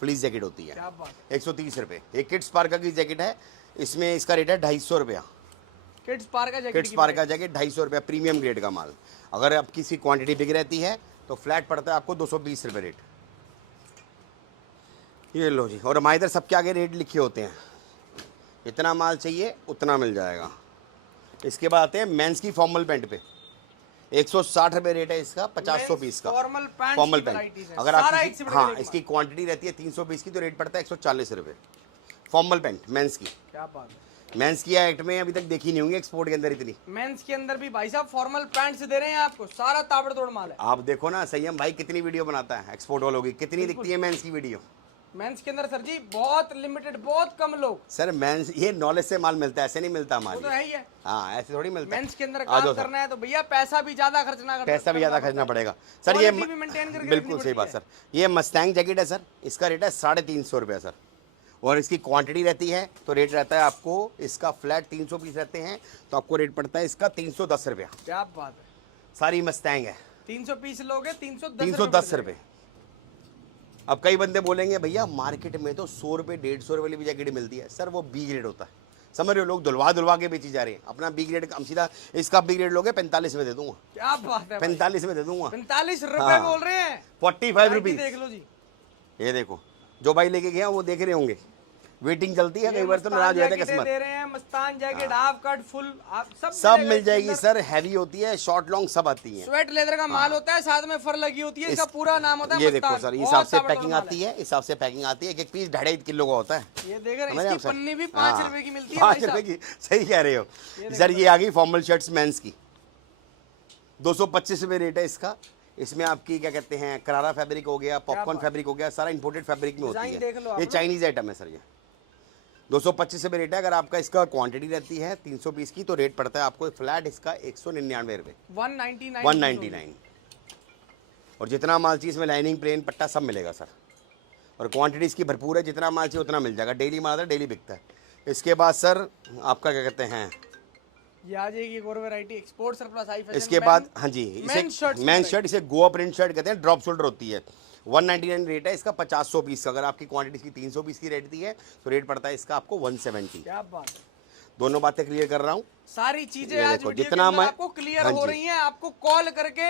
फ्लीस जैकेट होती है। क्या बात। 130 रुपये। एक किड्स पार्का की जैकेट है, इसमें इसका रेट है 250 रुपया। किड्स पार्क का जैकेट किड्स की पार्क का जैकेट 250 रुपया, प्रीमियम ग्रेड का माल। अगर आप किसी क्वांटिटी बिग रहती है तो फ्लैट पड़ता है आपको 220 रुपये रेट। ये लो जी। और हमारे इधर सबके आगे रेट लिखे होते हैं, इतना माल चाहिए उतना मिल जाएगा। इसके बाद आते हैं मेंस की फॉर्मल पैंट पे। 160 रुपये रेट है इसका, 500 पीस का फॉर्मल पैंट। Formal pant. अगर आप हाँ इसकी क्वांटिटी रहती है 300 पीस की तो रेट पड़ता है 140 रुपये। फॉर्मल पैंट मेंस की। क्या बात है। मेंस की एक्ट में अभी तक देखी नहीं होंगी एक्सपोर्ट के अंदर इतनी। मेंस के अंदर भी भाई साहब फॉर्मल पैंट्स दे रहे हैं आपको, सारा ताबड़तोड़ माल है। आप देखो ना संयम भाई कितनी वीडियो बनाता है एक्सपोर्ट वालों की, कितनी दिखती है मेंस की वीडियो। मेंस के अंदर सर जी बहुत लिमिटेड, बहुत कम लोग। सर मेंस ये नॉलेज से माल मिलता है, ऐसे नहीं मिलता वो तो माल। है ही है। हाँ ऐसे थोड़ी मिलता है। मेंस के अंदर आ काम जाओ सर। करना है तो भैया पैसा भी ज्यादा खर्चना करना, पैसा भी ज्यादा खर्चना पड़ेगा सर। ये Quality भी maintain करके बिल्कुल रखनी सही बात पड़ती सर। ये मस्टैंग जैकेट है सर, इसका रेट है 350 रुपया सर। और इसकी क्वांटिटी रहती है तो रेट रहता है आपको, इसका फ्लैट 300 पीस रहते हैं तो आपको रेट पड़ता है इसका 310 रुपया। क्या बात है। सारी मस्टैंग है, 300 पीस लोगे 310 310 रुपए। अब कई बंदे बोलेंगे भैया मार्केट में तो 100 रुपए 150 रुपए वाली भी जैकेट मिलती है। सर वो बी ग्रेड होता है, समझ रहे हो, लोग धुलवा के बेची जा रहे हैं। अपना बी ग्रेड हम सीधा इसका बी ग्रेड लोगे 45 में दे दूंगा। क्या बात है, 45 में दे दूंगा। 45 रुपए हाँ। बोल रहे हैं, 45 रुपीज। देख लो जी, ये देखो जो भाई लेके गया वो देख रहे होंगे, वेटिंग चलती है, कई बार तो नाराज हो जाते हैं कस्टमर। दे रहे हैं Mastan jacket, half cut, full, सब मिल जाएगी सर, हैवी होती है, शॉर्ट लॉन्ग सब आती है। स्वेट लेदर का माल होता है, साथ में फर लगी होती है, इसका पूरा नाम होता है ये मस्तान। देखो सर, इस हिसाब से पैकिंग आती है, इस हिसाब से पैकिंग आती है। एक पीस 2.5 किलो का होता है। ये देख रहे हैं, इसकी पन्नी भी 5 रुपए की मिलती है। 5 रुपए की, सही कह रहे हो सर। ये आ गई फॉर्मल शर्ट्स मेंस की, 225 रुपए रेट है इसका। इसमें आपकी क्या कहते हैं, करारा फैब्रिक हो गया, पॉपकॉर्न फैब्रिक हो गया, सारा इंपोर्टेड फैब्रिक में होती है। ये चाइनीज आइटम है सर। ये 225 रुपए रेट है। अगर आपका इसका क्वांटिटी रहती है 300 पीस की तो रेट पड़ता है आपको फ्लैट इसका 199 रुपए, 199। और जितना माल चाहिए इसमें लाइनिंग, प्लेन, पट्टा सब मिलेगा सर। और क्वांटिटी इसकी भरपूर है, जितना माल चाहिए उतना मिल जाएगा। डेली माल आता है, डेली बिकता है। इसके बाद सर आपका क्या कहते हैं, ये आ जाएगी एक और variety, export surplus high fashion. इसके बाद हाँ जी, इसे मैन शर्ट, इसे गोवा प्रिंट शर्ट कहते हैं, ड्रॉप शोल्डर होती है। 199 रेट है इसका 50 पीस का। अगर आपकी क्वांटिटी इसकी 300 पीस की रेट दी है तो रेट पड़ता है इसका आपको 170। क्या बात है, दोनों बातें क्लियर कर रहा हूँ। सारी चीजें आज वीडियो जितना के अंदर आपको क्लियर हो रही हैं। आपको कॉल करके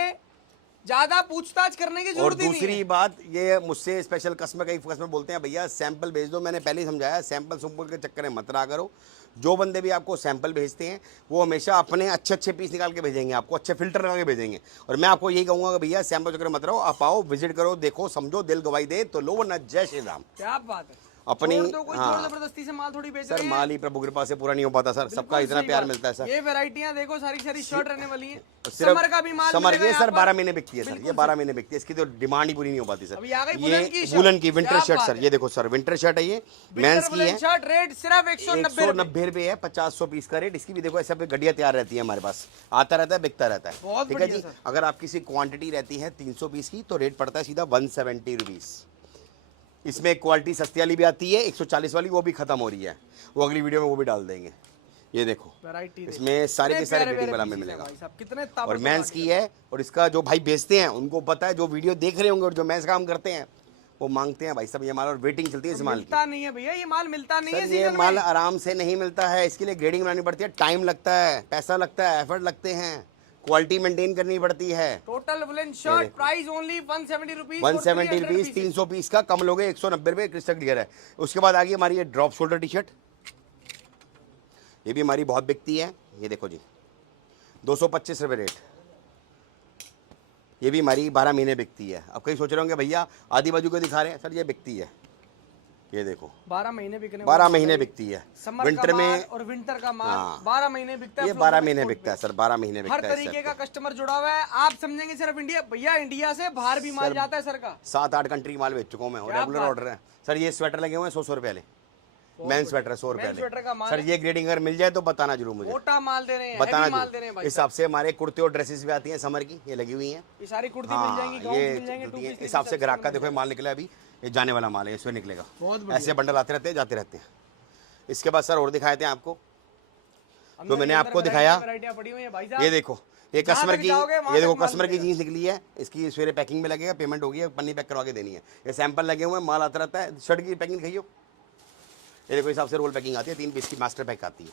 ज्यादा पूछताछ करने की जरूरत नहीं है। और दूसरी बात, ये मुझसे स्पेशल कस्टमर, कई कस्टमर बोलते हैं भैया सैंपल भेज दो। मैंने पहले ही समझाया, सैंपल सुम्पल के चक्कर में मत रहा करो। जो बंदे भी आपको सैंपल भेजते हैं वो हमेशा अपने अच्छे पीस निकाल के भेजेंगे, आपको अच्छे फिल्टर लगा के भेजेंगे। और मैं आपको यही कहूँगा कि भैया सैंपल चक्कर में मत रहो, आप आओ, विजिट करो, देखो, समझो, दिल गवाही दे तो लो, वरना जय श्री राम। क्या बात है, अपनी कोई जबरदस्ती से माल थोड़ी बेच सर रहे हैं। माल ही प्रभु कृपा से पूरा नहीं हो पाता सर, सबका इतना प्यार मिलता है सर। ये वैरायटियां देखो, सारी शर्ट रहने वाली है। सिर्फ समर का भी माल समर मिलेगा ये सर यहाँ 12 पर। महीने बिकती है सर, ये 12 महीने बिकती है। इसकी तो डिमांड ही पूरी नहीं हो पाती सर। अभी आ गई ये वुलन की विंटर शर्ट सर, ये देखो सर, विंटर शर्ट है, ये मेंस की है। शर्ट रेट सिर्फ 190 रुपए है, 500 पीस का रेट। इसकी भी देखो ऐसा गड्डिया तैयार रहती है हमारे पास, आता रहता है, बिकता रहता है। ठीक है जी। अगर आपकी सी क्वांटिटी रहती है 300 पीस की तो रेट पड़ता है सीधा 170 रुपीज। इसमें क्वालिटी सस्ती वाली भी आती है, 140 वाली, वो भी खत्म हो रही है, वो अगली वीडियो में वो भी डाल देंगे। ये देखो इसमें सारे के सारे रेटिंग वाला में मिलेगा। कितने और मेंस की है, और इसका जो भाई बेचते हैं उनको पता है, जो वीडियो देख रहे होंगे और जो मेंस काम करते हैं वो मांगते हैं भाई साहब ये माल, और वेटिंग चलती है इस माल की। मिलता नहीं है भैया, ये माल मिलता नहीं है। ये माल आराम से नहीं मिलता है, इसके लिए ग्रेडिंग बनानी पड़ती है, टाइम लगता है, पैसा लगता है, एफर्ट लगते हैं, क्वालिटी मेंटेन करनी पड़ती है। Total woollen shirt price only 170 rupees, 170 rupees, 300 piece का, कम लोगे 190 रुपए, क्रिस्टल क्लियर है। उसके बाद आ गई हमारी ये ड्रॉप शोल्डर टी शर्ट, ये भी हमारी बहुत बिकती है। ये देखो जी, 225 रुपए रेट। ये भी हमारी 12 महीने बिकती है। अब कहीं सोच रहे होंगे भैया आधी बाजू को दिखा रहे हैं, सर ये बिकती है। ये देखो 12 महीने बिकने, 12 महीने बिकती है। विंटर में और विंटर का माल 12 महीने बिकता है। ये 12 महीने बिकता है सर, 12 महीने बिकता है। हर तरीके का कस्टमर जुड़ा हुआ है। आप समझेंगे सिर्फ इंडिया, भैया इंडिया से बाहर भी माल जाता है सर का। 7-8 कंट्री माल बेच चुका हूँ मैं, और रेगुलर ऑर्डर है सर। ये स्वेटर लगे हुए हैं 100 रुपए वाले, मेन स्वेटर 100 रुपए वाले सर। ये ग्रेडिंग अगर मिल जाए तो बताना जरूर मुझे, मोटा माल दे रहे हैं, बताना माल दे रहे हैं। इस हिसाब से हमारे कुर्ते और ड्रेसेस भी आती हैं समर की, ये लगी हुई हैं। ये सारी कुर्ती मिल जाएंगी, गाउन मिल जाएंगे। इस हिसाब से ग्राहक का देखो माल निकला, अभी ये जाने वाला माल है, इसमें निकलेगा। ऐसे बंडल आते रहते हैं, जाते रहते हैं। इसके बाद सर और दिखाए थे आपको, जो मैंने आपको दिखाया, ये देखो, ये कस्टमर की, ये देखो कस्टमर की जीन्स निकली है, इसकी सवेरे पैकिंग में लगेगा, पेमेंट होगी, पन्नी पैक करवा के देनी है। ये सैंपल लगे हुए हैं, माल आता रहता है। शर्ट की पैकिंग दिखाइयो, ये देखो हिसाब से रोल पैकिंग आती है, 3 पीस की मास्टर पैक आती है।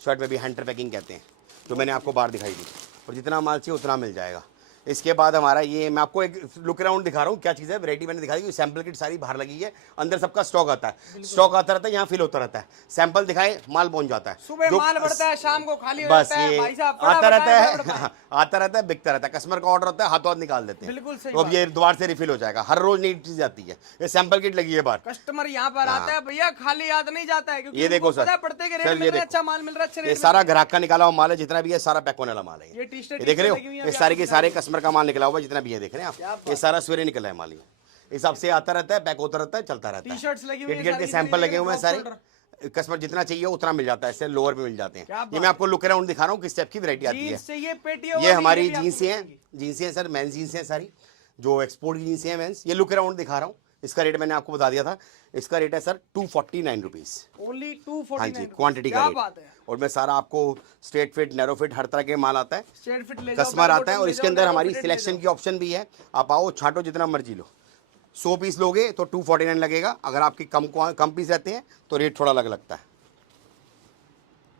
शर्ट में भी हैंटर पैकिंग कहते हैं, तो मैंने आपको बाहर दिखाई दी। और जितना माल चाहिए उतना मिल जाएगा। इसके बाद हमारा ये, मैं आपको एक लुक अराउंड दिखा रहा हूँ क्या चीज़ है। वैरायटी मैंने दिखा दी, सैंपल किट सारी बाहर लगी है, अंदर सबका स्टॉक आता है, स्टॉक आता रहता है, यहाँ फिल होता रहता है। सैंपल दिखाए, माल पहुंच जाता है, सुबह माल बढ़ता है, शाम को खाली हो बस जाता है। ये भाई साहब आता रहता है, आता रहता है, बिकता रहता है। कस्टमर का ऑर्डर होता है, हाथों हाथ निकाल देते हैं। बिल्कुल सही तो अब ये दोबारा से रिफिल हो जाएगा, हर रोज नई चीज आती है। ये सैंपल किट लगी है बाहर, कस्टमर यहाँ पर आता है भैया, खाली याद नहीं जाता है, क्योंकि ये देखो सर, पड़ते के रेट मिल रहे हैं, अच्छा माल मिल रहा है, अच्छे ये रेट। सारा ग्राहक का निकाला हुआ माल है, जितना भी है सारा पैक होने वाला माल है। ये टी शर्ट देख रहे हो, ये सारे के सारे कस्टमर का माल निकला हुआ है, जितना भी है देख रहे हैं आप, ये सारा सवेरे निकला है माल। इस हिसाब से आता रहता है, पैक होता रहता है, चलता रहता है। टी-शर्ट्स लगी हुई है, सैंपल लगे हुए हैं सारे। कस्टमर जितना चाहिए उतना मिल जाता है, इससे लोअर पे मिल जाते हैं। ये मैं आपको लुक अराउंड दिखा रहा हूँ किस टाइप की वैरायटी आती है। ये हमारी जीन्स हैं, जीन्स हैं सर, मेंस जीन्स हैं सारी, जो एक्सपोर्ट की जीन्स हैं मेंस। ये लुक अराउंड दिखा रहा हूँ इसका रेट मैंने आपको बता दिया था, इसका रेट है सर 249 रुपीज। ओनली 249। हाँ जी, क्वांटिटी का क्या रेट। बात है। और मैं सारा आपको स्ट्रेट फिट, नैरो फिट, हर तरह के माल आता है, स्ट्रेट फिट ले जाओ, कस्टमर बेल आता है। बॉटम और ले इसके जाओ, अंदर नैरो हमारी फिटेड ले सिलेक्शन जाओ। की ऑप्शन भी है, आप आओ छाटो जितना मर्जी लो। 100 पीस लोगे तो 249 लगेगा, अगर आपकी कम पीस रहते हैं तो रेट थोड़ा अलग लगता है।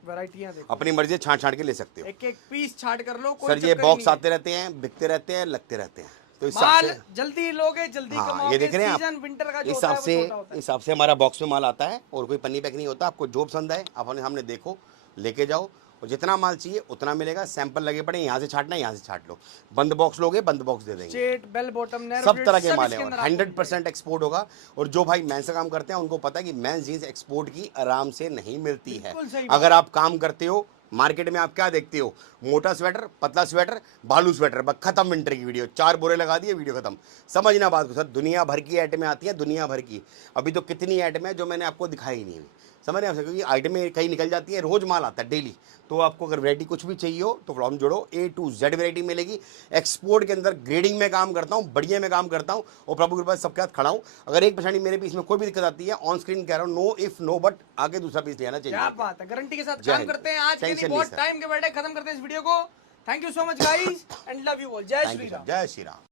वैरायटियां देखो, अपनी मर्जी छाट छाट के ले सकते हो। एक एक पीस छाट कर लो, कोई सर ये चक्कर बॉक्स नहीं है। आते रहते हैं, बिकते रहते हैं, लगते रहते हैं, तो इस हिसाब माल से जल्दी लोगे जल्दी हाँ, कमाओगे। ये देख रहे हैं सीजन आप, विंटर का इस जो होता है हिसाब वो से छोटा होता है। इस हिसाब से हमारा बॉक्स में माल आता है, और कोई पन्नी पैक नहीं होता। आपको जो पसंद आए आप अपने सामने देखो, लेके जाओ, और जितना माल चाहिए उतना मिलेगा। सैंपल लगे पड़े, यहाँ से छाटना है, यहाँ से छाट लो। बंद बॉक्स लोगे, बंद बॉक्स दे देंगे। स्ट्रेट, बेल बॉटम, नैरो सब फिट, तरह के सब माल इसके है, अंदर और आपको 100% एक्सपोर्ट होगा। और जो भाई मेंस का काम करते हैं उनको पता है कि मेंस जीन्स एक्सपोर्ट की आराम से नहीं मिलती है। बिल्कुल सही बात। अगर आप काम करते हो मार्केट में, आप क्या देखते हो, मोटा स्वेटर, पतला स्वेटर, बालू स्वेटर, बस खत्म विंटर की वीडियो, 4 बोरे लगा दिए, वीडियो खत्म। समझना बात को सर, दुनिया भर की आइटमें आती है, दुनिया भर की। अभी तो कितनी आइटमें है जो मैंने आपको दिखाई नहीं है, समझ रहे हैं आपसे, क्योंकि आइटमें कहीं निकल जाती है, रोज माल आता है डेली। तो आपको अगर वैरायटी कुछ भी चाहिए हो तो फॉर्म जोड़ो, A to Z वैरायटी मिलेगी। एक्सपोर्ट के अंदर ग्रेडिंग में काम करता हूँ, बढ़िया में काम करता हूँ, और प्रभु के पास सबके साथ खड़ा हूँ। अगर एक परेशानी मेरे पीस में कोई भी दिक्कत आती है, ऑन स्क्रीन कह रहा हूँ, नो इफ नो बट, आगे दूसरा पीस ले आना चाहिए। क्या बात है, गारंटी के साथ जय काम हिंद। करते हैं। आज के टेंशन लिए नहीं बहुत सर। टाइम के बैठे खत्म करते हैं इस वीडियो को। Thank you so much guys and love you all. जय thank Shri you sir, Ram. जय श्री राम।